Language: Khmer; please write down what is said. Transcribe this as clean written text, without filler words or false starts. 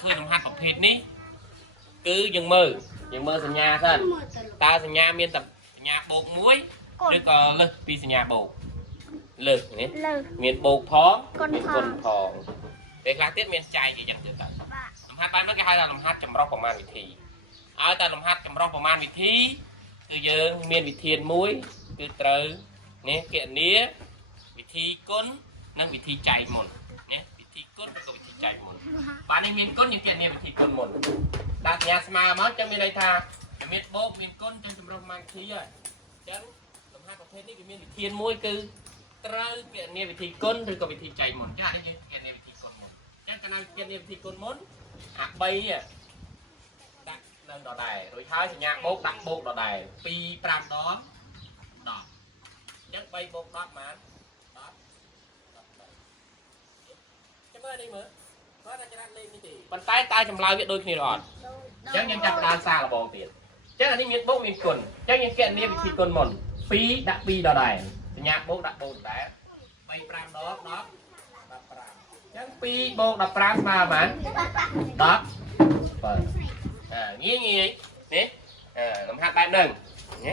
ឃើញលំហាត់ប្រភេទនេះគឺយើងមើលសញ្ញាសិនតើសញ្ញាមានតែសញ្ញាបូកមួយឬក៏លើសពីសញ្ញាបូកលើសនេះមានបូកផងមានគុណផងពេលខ្លះទៀតមានចែកអីចឹងទៅលំហាត់បែបហ្នឹងគេហៅថាលំហាត់ចម្រុះប្រមាណវិធីឲ្យតែលំហាត់ចម្រុះប្រមាណវិធីគឺយើងមានវិធានមួយគឺត្រូវនេះគណនាវិធីគុណនិងវិធីចែកមុននេះវិធីគុណឬក៏វិធីចែកមុនបាទនេះមានគុណយើងគណនាវិធីគុណមុនដាក់សញ្ញាស្មើមកចឹងមានន័យថាមានបូកមានគុណចឹងចម្រុះប្រមាណវិធីហើយចឹងលំហាត់ប្រភេទនេះគឺមានវិធានមួយគឺត្រូវគណនាវិធីគុណឬក៏វិធីចែកមុនចា៎នេះយើងគណនាវិធីគុណមុនចឹងកាលណាគណនាវិធីគុណមុនអា3ដាក់នៅដដែលរួចហើយសញ្ញាបូកដាក់បូកដដែល2 5ដង10អញ្ចឹង3បូក10ប៉ុន្មាន10ចាំមើលនេះមើលគាត់តែច្រាត់លេខនេះទេប៉ុន្តែតើចម្លើយវាដូចគ្នាឬអត់អញ្ចឹងយើងចាប់ផ្ដើមសារលបងទៀតអញ្ចឹងអានេះមានបូកមានគុណអញ្ចឹងយើងគណនាវិធីគុណមុន2ដាក់2ដដែលសញ្ញាបូកដាក់បូកដដែល3 5ដង10 15អញ្ចឹង2បូក15ស្មើប៉ុន្មាន10 ងាយនេះលំហាត់បែបហ្នឹងណា